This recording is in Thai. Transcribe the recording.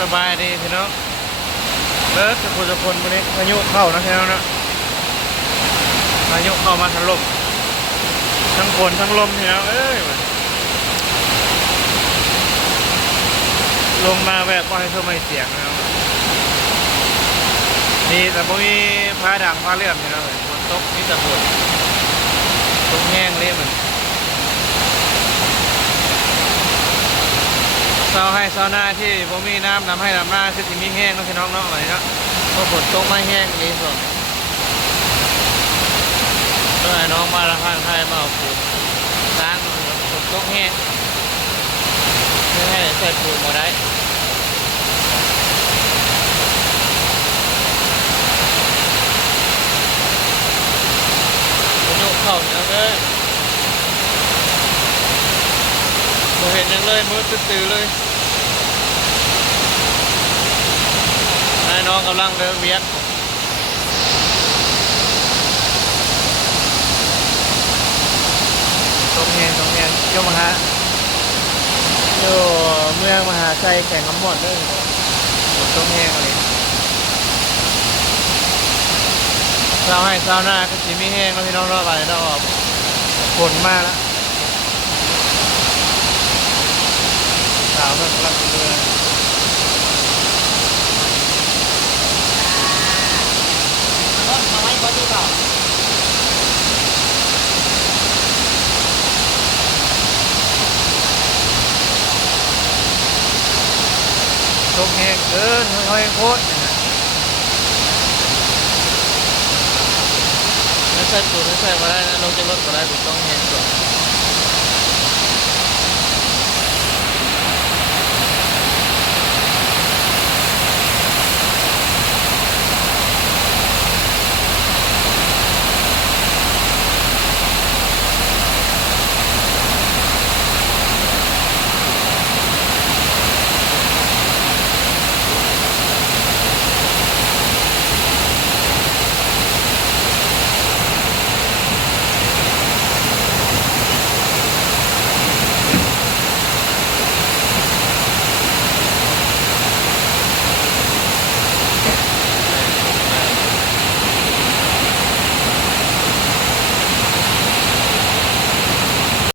สบายดีพี่น้องเลิศทุกคนวันนี้พายุเข้านะพี่น้องนะพายุเข้ามาถล่มทั้งฝนทั้งลมพี่น้องเอ้ยลงมาแบบว่าให้เธอไม่เสียงนะนี่แต่พวกนี้ผ้าด่างผ้าเลื่อมพี่น้องฝนตกนี่แต่ฝนตกแห้งเลยเหมือนเศร้าให้เศร้าหน้าที่พวกมีน้ำนำให้นำหน้าคือที่มีแห้งนะพี่น้องเนาะอะไรเนาะเพราะฝนตกไม่แห้งนี่ส่วนก็ให้น้องมาละพันไทยมาเอาปูนล้างฝนตกแห้งเพื่อให้ใส่ปูนมาได้เข้าอย่างเลยเราเห็นอย่างเลยมืดตื้อเลยนายน้องกำลังเดินเวียนตรงแหงโยมฮะโยเมืองมหาชัยแข่งน้ำหมดเลยตรงแหงอะไรเศร้าให้เศร้าหน้าก็สีไม่แห้งแล้วพี่น้องรอบไปแล้วออกฝนมากแล้วสาวก็กำลังเรือรถมาไว้บนที่เก่าตกแห้งเกินค่อยๆโคตรไม่ใช่ปูนไม่ใช่มาได้นะลงจากรถก็ได้ถูกต้องแห้งก่อน